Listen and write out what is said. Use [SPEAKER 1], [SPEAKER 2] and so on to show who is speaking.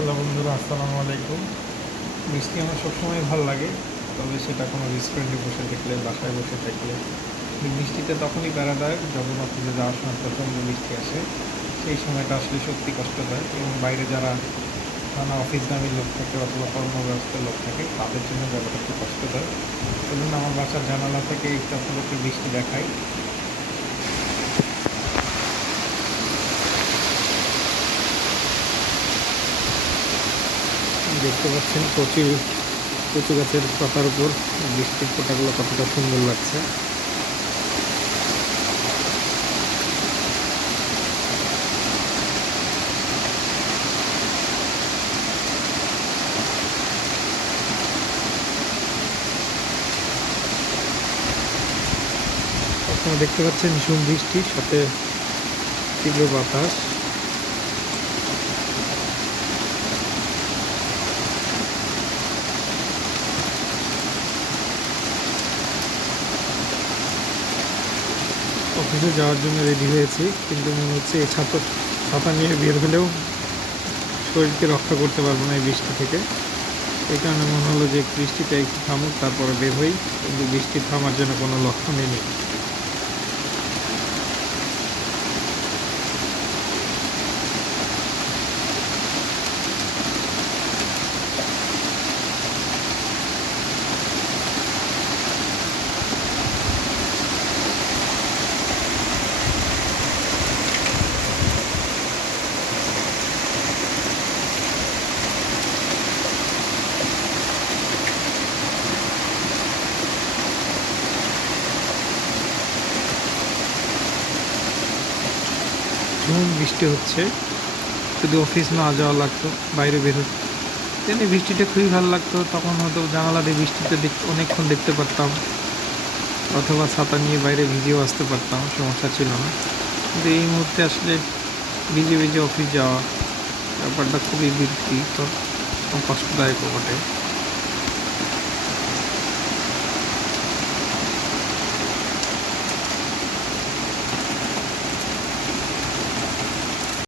[SPEAKER 1] Hello বন্ধুরা, আসসালামু আলাইকুম। মিষ্টি আমার সবসময় ভালো লাগে, তবে সেটা কোনো রেস্টুরেন্টে বসে থাকলে বাসায় বসে থাকলে এই মিষ্টিতে তখনই প্যারাদায়ক যখন অফিসে যাওয়ার সময় প্রচণ্ড মিষ্টি আসে, সেই সময়টা আসলে সত্যি কষ্টদায়ক এবং বাইরে যারা নানা অফিসগামী লোক থাকে অথবা কর্মব্যস্ত লোক থাকে, তাদের জন্য ব্যাপারটা একটু কষ্টদায়ক চলুন, আমার বাসার জানালা থেকে একটু আপনাদেরকে বৃষ্টি দেখাই। দেখতে পাচ্ছেন কচি, কচু গাছের পাতার উপর বৃষ্টির ফোঁটাগুলো কতটা সুন্দর লাগছে। আপনারা দেখতে পাচ্ছেন ঝুম বৃষ্টি, সাথে তীব্র বাতাস। অফিসে যাওয়ার জন্য রেডি হয়েছি, কিন্তু মনে হচ্ছে এই ছাতা ছাতা নিয়ে বের হলেও শরীরকে রক্ষা করতে পারব না এই বৃষ্টি থেকে। এই কারণে মনে হলো যে বৃষ্টিটা একটু থামুক, তারপরে বের হই, কিন্তু বৃষ্টি থামার জন্য কোনো লক্ষণই নেই। ঝুম বৃষ্টি হচ্ছে। যদি অফিস না যাওয়া লাগতো, বাইরে বেরো তেমনি বৃষ্টিটা খুবই ভালো লাগতো। তখন হয়তো জানালা দিয়ে বৃষ্টিতে দেখ, অনেকক্ষণ দেখতে পারতাম। অথবা ছাতা নিয়ে বাইরে ভিজেও আসতে পারতাম, সমস্যা ছিল না। কিন্তু এই মুহূর্তে আসলে ভিজে ভিজে অফিস যাওয়া ব্যাপারটা খুবই বিরক্তিকর কষ্টদায়ক বটে।